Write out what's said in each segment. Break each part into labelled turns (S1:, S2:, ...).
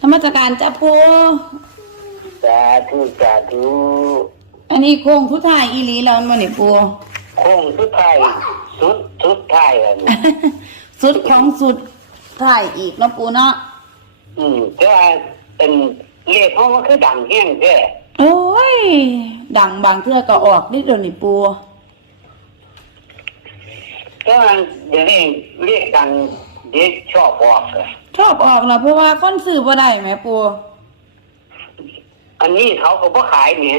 S1: ธรรมสการจ้าปู
S2: สาธุสาธุ
S1: อันนี้โค้งทุดท้ายอีหลีแล้วมันนี่ปู
S2: โค้งสุดท้ายสุดสุดท้ายอันนี้
S1: สุดของสุดท้ายอีกเนาะปูเนาะ
S2: อืมแต่ว่าเป็นเลขเขามันคือดังแห้งแท้
S1: โอ้ย ดังบางเทื่อก็ออกนิดเดียวนี่ปู
S2: แต่ว่าเดี๋ยวนี้เลขดัง เด็กชอบออกอะ
S1: ชอบออกแล้วเพราะว่าคนซื้อบ่ได้แหมปู
S2: อันนี้เขาก็บ่ขายเนี่ย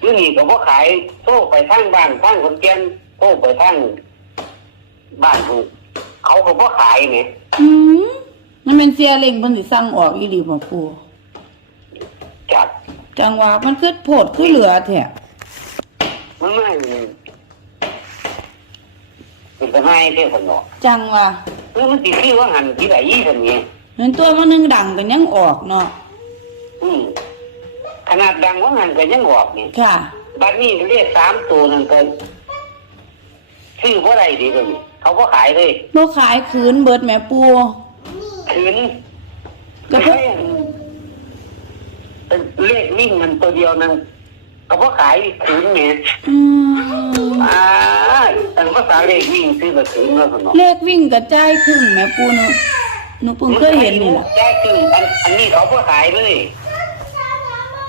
S2: อยู่นี่ก็บ่ขายโทรไปทางบ้านทางคนเกียนโทรไปทางบ้านผู้เขาก็บ่ขายเนี่ย
S1: อืมมันเป็นเสียเล่งเพิ่นสิสั่งออกอีหลีบ่ปู
S2: จัด
S1: จังว่ามันคือโพดคือเหลือแท้
S2: มันไม่ เป็นไปไม่เท่ากันเนาะ
S1: จังว่า
S2: เออมันติดที่ว่าหันที่ไหนยี่กันนี่
S1: เห็นตัวมันนึงดังก็ยังออกเนาะ
S2: อืมขนาดดังว่าหันก็ยังออกนี่
S1: ค่ะ
S2: บัดนี้เรียกสามตัวนั่นก็ซื้อว่าไรดีเลยเขาก็ขายเลย
S1: บ่ขายคืนเบิดแหมปู
S2: คืน
S1: ก็
S2: ไม่
S1: เพิ่
S2: ใช่
S1: น
S2: เป็นเลขวิ่งมันตัวเดียวนั่น เขาก็ขายคืนเนี่ย
S1: อืม
S2: อ่าแต่ภาษาเลขวิ่งซื้อมาคืนแล้วสนอ
S1: เลขวิ่งกระจายครึ่งแหม่ปูหนูหนูเพิ่งเคยเห็นนี่แหละ
S2: แจ้คืนอันอันนี้เขาก็ขายเลย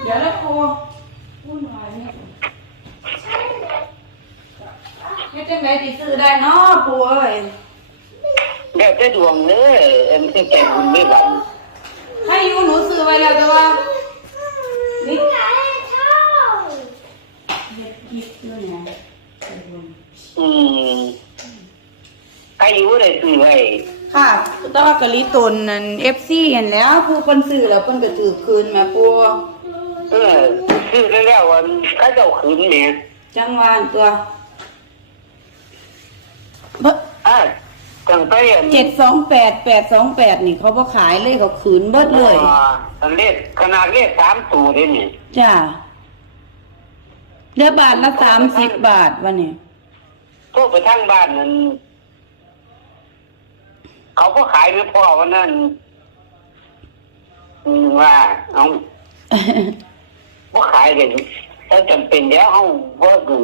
S1: เดี๋ยวแล้วปูปูหน่อยเนี่ยนี่จังไหนสิซื้อได้เนาะปูเอ้ย
S2: เดี๋ยวจะดวงเนอะอันที่แกบุญไม่หวัง
S1: ให้อยู่หนูซื้อไว้แล้วแต่ว่านี่เฮ็ดผิดอยู่เนี่ย
S2: อืมใครอยู่ได้ซื้อไว้
S1: ค่ะแต่ว่ากะลิตนนั่น FC เห็นแล้วผู้คนซื้อแล้วเพิ่นก็ถือคืนแหม่ปู
S2: เออซื้อได้แล้ววันเขาเจ้าขืนเนี่ย
S1: จังหวะตัวบ่
S2: อ่าจังไปอัน
S1: เจ็ดสองแปดแปดสองแปดนี่เขาบ่ขายเลยเขาขืนเบิดเลย
S2: อ่าอันเลขขนาดเลขสามตัวเด้นี่
S1: จ้าเดือบาทละสามสิบบาทวันนี้
S2: โทรไปทางบ้านนั้นเขาก็ขายไม่พอวันนั้นอืมว่าเอาว่าขายเลยถ้าจำเป็นแล้วเอาว่ากิน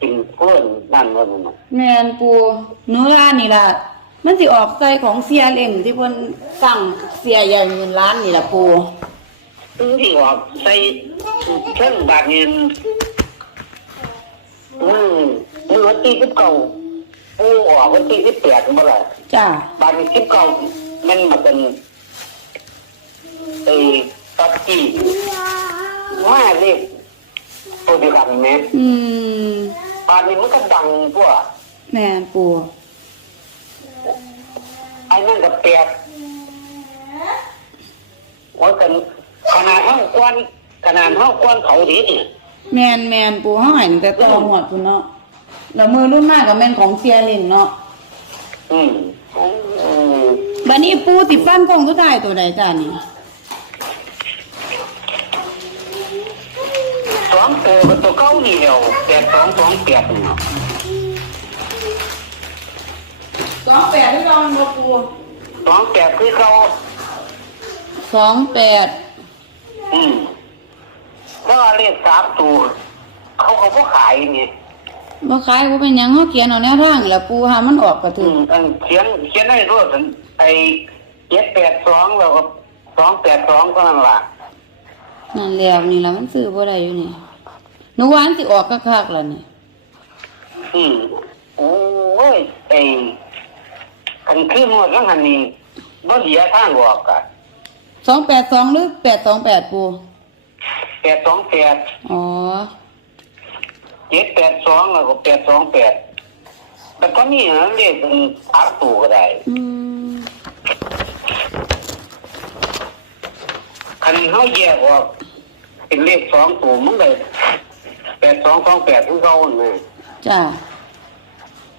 S2: กินเพื่อนนั่นว่านั่นน่ะ
S1: แมนปูเนื้อร้านนี่ล่ะ มันสิออกใส่ของเสียเล่งที่เพิ่นสั่งเสียใหญ่เงินล้านนี่ล่ะปู
S2: ซื้อที่ออกใส่เครื่องบาทเงินมือมื อวันที่สิบเก้าปูออกวันที่สิบแปดเมื่อไหร่
S1: จ้า
S2: บาทสิบเก้ามันมาเป็นไอ้ตัดที่ว่าเรียกตัวเดียวกันไหม
S1: อืม
S2: บาทนี้มันก็ดังพวก
S1: แมนปู
S2: ไอ้นั่นก็แปดว่ากันขนาดห้องกวนขนาดห้องกวนเขาดีนี่
S1: แมนแมนปูเฮาให้ตั้งแต่ตัวหมดพุ่นเนาะ แล้วมือรุ่นมากก็แม่นของเสียเล่งเนาะ
S2: อืมอืม
S1: บัดนี้ปูติฟันของสุดท้ายตัวใดจ้านี่
S2: สองตัวกับตัวเก้านี่เดียวแปดสองสองแปดนี่เนาะ
S1: สองแปดที่เราบ่ปู
S2: สองแปดคือเขา
S1: สองแปด
S2: อืมถ้าว่าเลขสามตัวเขาเขาก็ขายไง
S1: บ่ขายบ่เป็นหยังเฮาเขียนเอาแนวทางแล้วปูหามันออกก็
S2: อื
S1: ถึง
S2: มอันเขียนเขียนได้รวดไอ้เจ็ดแปดสองแล้วก็สองแปดสองก็นั่นล่ะ
S1: นั่นแล้วนี่ล่ะมันซื้อบ่ได้อยู่นี่หนูวาอันสิออกคักๆแล้วนี่
S2: อืมโอ้ยไอ้คันขึ้นหมดแล้วหันนี่บ่เหลียทางออกอะ
S1: 282หรือ828ปู
S2: แปดสองแปด
S1: อ๋อ
S2: เจ็ดแปดสองแล้วก็แปดสองแปดแต่ก็นี่นะเลขเป็นอาตูก็ได้
S1: อืม
S2: คันเขาแยกออกเป็นเลขสองตัวมันเลยแปดสองสองแปดที่เขาเนี่ย
S1: จ้า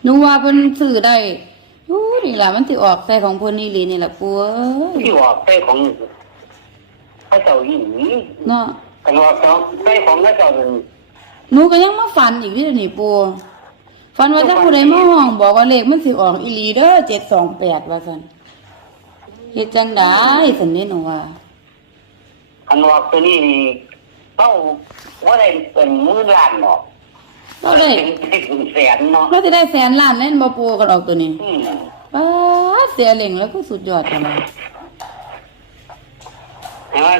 S1: หนูว่าเพิ่นซื้อได้อู้นี่ล่ะมันสิออกใส่ของเพิ่นอีหลีนี่ล่ะปูเอ้ย
S2: ที่ออกใส่ของพระเจ้าหญิง
S1: เนาะ
S2: กันออกใส่ของพระเจ้าหญิง
S1: หนูก็ยังมาฝันอีกเด้อนี่ปูฝันว่าถ้าผู้ใดมาห้องบอกว่าเลขมันสิออกอีหลีเด้อ728ว่าซั่นเฮ็ดจังได้สันนี้หนูว่า
S2: อันว่าตัวนี้นี่เต้าว่าได้เป็นมือล้านเนาะ
S1: เราได้
S2: เป็นแสนเนาะ
S1: เราจะได้แสนล้านเล่นบ่ปูกันออกตัวนี้
S2: อืม
S1: ป้าดเสียเหล่งแล้วก็สุดยอดกันเลย
S2: แต่ว่า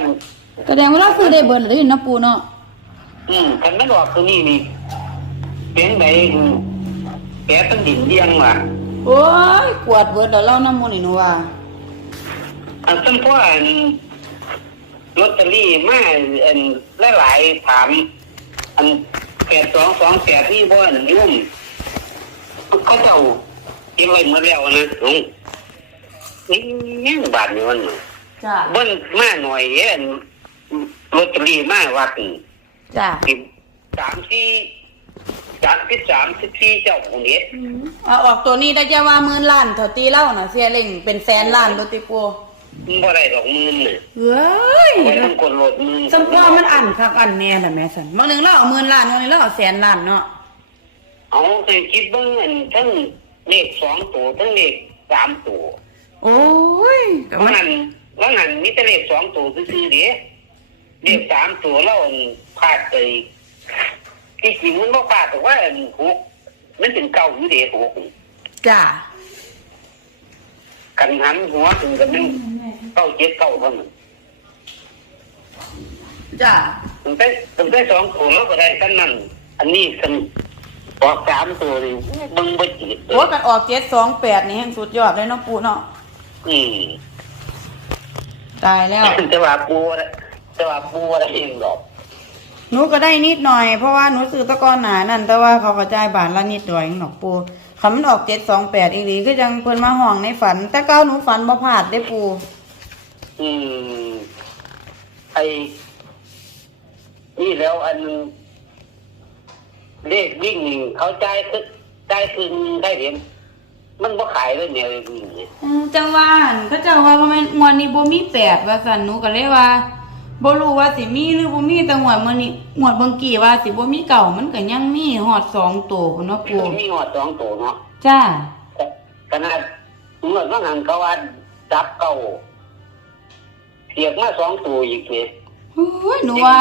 S1: แสดงว่าเราซื้อได้เบิดเลยนะปูเนาะ
S2: อืมคันไม่บอกตัวนี้นี่เป็นไงแกเป็นดินเดียงว่ะ
S1: โอ้ยกวดเบิดแล้วเล่าน้ำมูนี่หนูว่า
S2: อันซึ่งพวกอันลอตเตอรี่มาอันหลายๆถาม อันแปดสองสองแปดนี่บ่อันยุ่มเขาเจ้าเก็บไว้หมดแล้วนะลุงนี่ยังบาทนี่มัน
S1: จ้า
S2: เบิ้นมาหน่อยเอ็นลอตเตอรี่มาวัดนี่
S1: จ้า
S2: สิบสามสี่สามสิบสามสิบสี่เจ้าของเนี้
S1: เอาออกตัวนี้ได้จะว่าหมื่นล้านเท่าตีเล่าน่ะเสียเหล่งเป็นแสนล้านโดติปู
S2: มันบ่ได้ดอกหมื่นน่ะ
S1: เฮ้ย
S2: ไว้ทั้งคนโหลดหมื่น
S1: สังพ่อมันอันคักอันแน่ล่ะแม่สันบางหนึงเราเอาหมื่นล้านบางหนึงเราเอาแสนล้านเนาะ
S2: เอาเคยคิดเบ้างอันทั้งเลขสองตัวทั้งเลขสามตัว
S1: โอ้ยแต่
S2: ว่า
S1: มัน
S2: งั้นว่างั้นมีแต่เลขสองตัวซื่อๆเด้ เลขสามตัวเราอันพลาดไปที่จริงมันบ่พลาดแต่ว่าอันหกมันเป็นเก้าอยู่เด้หก
S1: จ้า
S2: กันหันหัวถึงกันเป็นเก้าเจ็ดเก้าเท่านั้น
S1: จ้า
S2: ถึงได้ถึงได้สองตัวเราก็ได้กันนั่นอันนี้กันออกสามตัวนี่เบิ่งบ่จิตเล
S1: โอ้
S2: ย
S1: กันออกเจ็ดสองแปดนี่แห่งสุดยอดเลยเนาะปูเนาะ
S2: อืม
S1: ตายแล้ว
S2: แต่ว่าปูอะไร แต่ว่าปูอะไรเองดอก
S1: หนูก็ได้นิดหน่อยเพราะว่าหนูซื้อตะกอนหนานั่น แต่ว่าเขากระจายบาทละนิดหน่อยหนอกปูคำมันออกเจ็ดสองแปดอีหลีก็ยังเพิ่นมาห้องในฝัน แต่เก้าหนูฝันบ่พลาดได้ปู
S2: อืมไอ้นี่แล้วอัน เลขวิ่งนี่เขาใจายคือใจายคืนได้เหรียญมันบ่ขายเลยเนี่ยเลขวิ่งเนี่ย
S1: อืมจังว่าหั่นเขาเจ้าว่าบ่แม่นงวดนี้บ่มีแปดว่าซั่นหนูก็เลยว่า บ่รู้ว่าสิมีหรือบ่มีแต่งวดมื้อนี้งวดเบิ่งกี้ว่าสิบ่มีเก่ามันก็ยังมีฮอดสองตัวพุ่นเนาะปู
S2: มีหอดสองตัวเนาะ
S1: จ้า
S2: ขนาดเมื่อว่าหันเขาว่าจับเก่าเสียกมาสองตัวอีกเนี่ย
S1: โอ้ยหนูว่า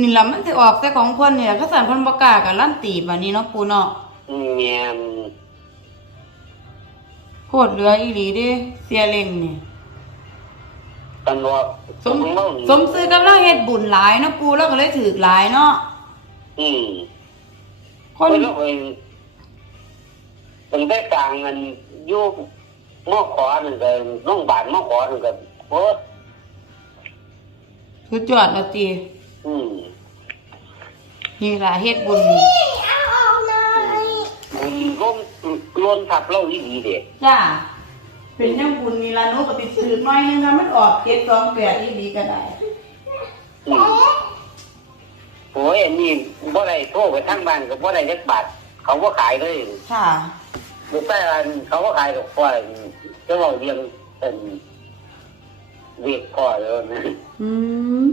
S1: นี่ล่ะมันสิออกแต่ของเพิ่นนี่ล่ะเขาสั่นเพิ่นบ่กล้ากันลั่นตีบัดนี้เนาะปูเนาะ
S2: อืมเนี่ย
S1: โคตรเหลืออีหลีเด้เสียเล่งนี่
S2: ตำรวจ
S1: สมสมซื้อกับเราเฮ็ดบุญหลายเนาะปูแล้วก็เลยถือหลายเนาะ
S2: อืม
S1: ค
S2: คนนเราเองตั้งแต่กลางเงินอยุบมอขอหนึ่งกันโรงพยาบาลมอขอหนึ่งกันโอ้
S1: สุดยอดละตี
S2: อืม
S1: นี่ล่ะเฮ็ดบุญ
S2: บุญร่มล้นทับเราอีดีเด็ก
S1: จ้า เป็นยังบุญนี่ล่ะหนูก็ไปซื้อหน่อยนึงค่ะมันออก728อีหลีก็ได้
S2: อืมโอ้ยอันนี้บ่ได้โทรไปทางบ้านกับบ่ได้ยักบาทเขาก็ขายเลย
S1: ค่ะ
S2: บุกใต้ร้านเขาก็ขายดอกกล้วยจะบอกเรียงเป็นเวียกก่อแล้วนะ
S1: อืม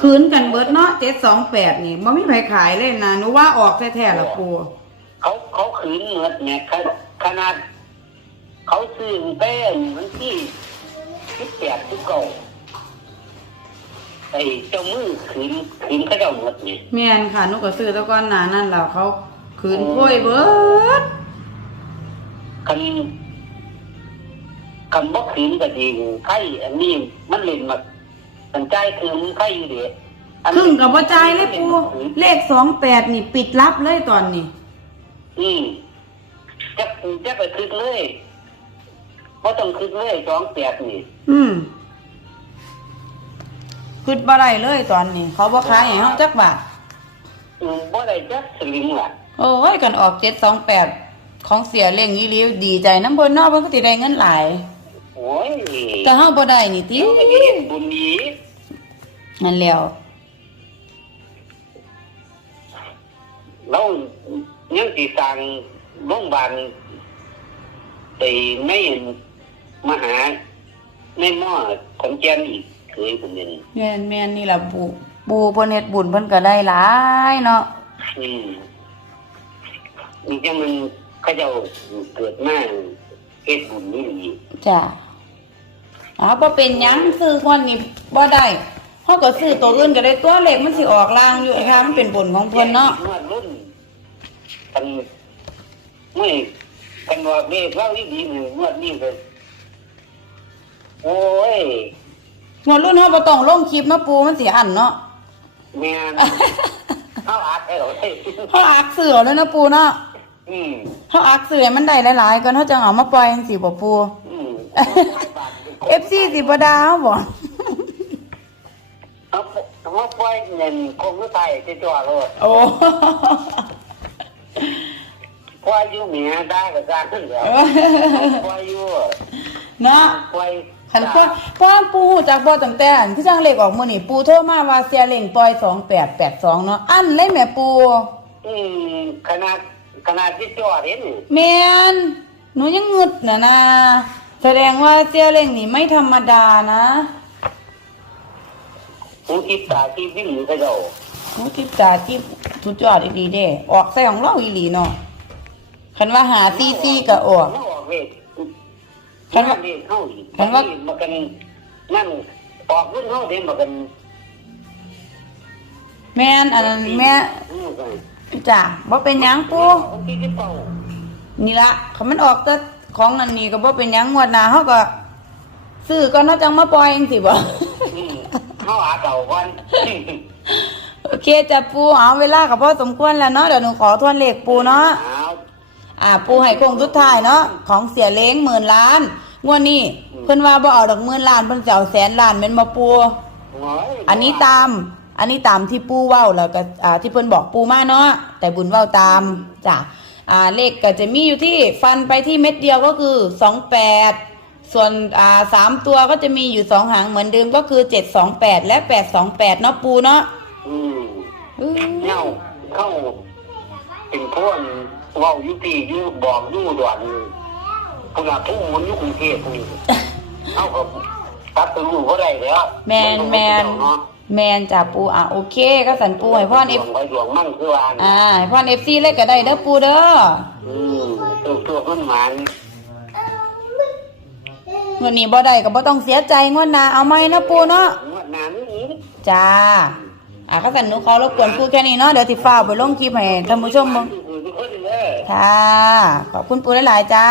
S1: คืนกันเบิดเนาะ728นี่บ่มีไผขายเลยนะหนูว่าออกแท้ๆล่ะปู
S2: เขาเขาขืนเหมือนเนี่ยขขนาด เขาซื้อแป้งมันที่สิบแปดสิบเก้าไอ้เจ้ามือขืนขืนเขาเจ้าหมดเนี่ย
S1: แม่นค่ะหนูก็ซื้อแตะก่อนหน้านั่นแล้วเขาคืนโพยเบิด
S2: คันคันบ่ขืนก็ดีไข่อันนี้มันเล่นมาสันใจคือมันไข่อยู่เดีย
S1: ครึ่งกับบ่จ่ายเลยปูเลข28นี่ปิดลับเลยตอนนี้
S2: อืมจะจะไปคืนเลย เพราะต้องคืนเลยสองแปดนี่
S1: อืมคืดบ่ได้เลยตอนนี้ เขาบ่ขายให้เฮาจักบาท
S2: อืมบ่ได้จักสลิงล่ะ
S1: โอ้ยกันออก728ของเสียเล่งอีหลีดีใจน้ำเพิ่นเนาะเพิ่นก็สิได้เงินหลาย
S2: โอ้ย
S1: แต่เฮาบ่ได้นี่ติ
S2: เดี๋ยวก็จะเห็นบุญนี้
S1: นั่นแล้ว
S2: เรายังสิสร้างโรงพยาบาลไปใน มหาในหม้อของแกนอีกเคยผมเห็น
S1: แม่นแม่นนี่ล่ะปู่ปู่เพิ่นเฮ็ดบุญเพิ่นก็ได้หลายเนาะ
S2: อืมนี่จังมันเขาเจ้าเกิดมาเฮ็ดบุญนี่ดี
S1: จ้ะอ๋อบ่เป็นหยังซื้องวดนี้บ่ได้เฮาก็ซื้อตัวอื่นก็ได้ตัวเลขมันสิออกลางอยู่ไอ้ค่ะมันเป็นบนของเพิ่นเนาะ
S2: งวดรุ่นกันไม่กันว่าเมฆเล่าดีดีหนึ่งงวดนี้เลย โอ้ย
S1: งวดรุ่นเฮาบ่ต้องลงคลิปมาปูมันสิอันเนาะ
S2: แม่นเขาอัดให้เราได้
S1: เฮาอักเสือแล้วนะปูเนาะ
S2: อืม
S1: เฮาอักเสือให้มันได้หลายๆก่อนเฮาจังเอามาปล่อยจังซี่บ่ปู
S2: อืม
S1: FC สิบ่ด่าเฮาบ่
S2: เขาเขาปล่อยเงินคงไม่ตายจะจ่อรถ
S1: โอ้
S2: ปล่อยอยู่เหนือได้ก็ได้ขึ้นแล้วปล่อยอยู่
S1: เนาะ
S2: ปล่อย
S1: คันพ่อพ่อปูฮู้จักบ่ตั้งแต่อันคือจังเลขออกมื้อนี้ปูโทรมาว่าเสียเล่งปล่อย2882เนาะอันเลยแม่ปู
S2: อืมขนาดขนาดที่จ่อเห็นนี่
S1: แม่นหนูยังงึดน่ะนะแสดงว่าเสียเล่งนี่ไม่ธรรมดานะ
S2: หูทิพตาที่วิ่งก็เจ้า
S1: หนูทิพตาที่สุดยอดอีหลีเด้ออกใส่ของเราอีหลีเนาะคันว่าหาซีซีก็ออก
S2: ไม่ออกเว ท
S1: คันว่า
S2: เวทเข้าอีก
S1: คันว่า
S2: มากันนั่นออกรุ่นเข้าเด่นมากัน
S1: แม่นอันนั้นแม่จ้ะบ่เป็นหยังปู
S2: นี่
S1: ละเขามันออกแต่ของอันนี้ก็บ่เป็นหยังงวดหน้าเฮาก็ซื้อก่อนเฮาจังมาปล่อยจังซี่บ่
S2: อืมเข้าหาเก่าวัน
S1: โอเคจ้ะปูเอาเวลาก็พอสมควรแล้วเนาะเดี๋ยวหนูขอทวนเลขปูเนาะ
S2: อา
S1: อ่าปูให้โคงสุดท้ายเนาะของเสียเล้งหมื่นล้าน งวดนี้เพิ่นว่าบ่เอาดอกหมื่นล้านเพิ่นจะเอาแสนล้านแม่นบ่ปู
S2: โอ้ย
S1: อันนี้ตาม อันนี้ตามที่ปูเว้าแล้วก็อ่าที่เพิ่นบอกปูมาเนาะแต่บุญเว้าตามจ้ะอ่าเลขก็จะมีอยู่ที่ฟันไปที่เม็ดเดียวก็คือ28ส่วนอ่าสามตัวก็จะมีอยู่สองหางเหมือนเดิมก็คือ728และ828เนาะปูเนาะ
S2: อืม
S1: อื้อ
S2: เงาเข้าเป็นพวก เว่าอยุตีอยุบอกอยุด่วนพวกน่ะผู้มันอยุกรุงเทพพวกนี้เอากับตัดตัวรู้ก็ได้แล้ว
S1: แมนแมน
S2: เนาะ
S1: แมนจ้ะปูอะโอเค ก็สันปูให้พ่อเอฟ
S2: ดวงไปดวงมั่งคือวาน
S1: อ่าให้พ่อเอฟซีเลยก็ได้เด้อปูเด้อ
S2: อืมตัวตัวขึ้นหมัน
S1: งวดนี้บ่ได้ก็บ่ต้องเสียใจงวดหน้าเอาไหมนะปูเนาะ
S2: งวดหน้านี้อีก
S1: จ้าอะก็สันหนูขอรบกวนปูแค่นี้เนาะเดี๋ยวติฟ้ากไปลงคลิปให้ท่านผู้ชมเบิ่ง
S2: ทุกคนเลย
S1: ค่ะ ขอบคุณปูหลายๆจ้า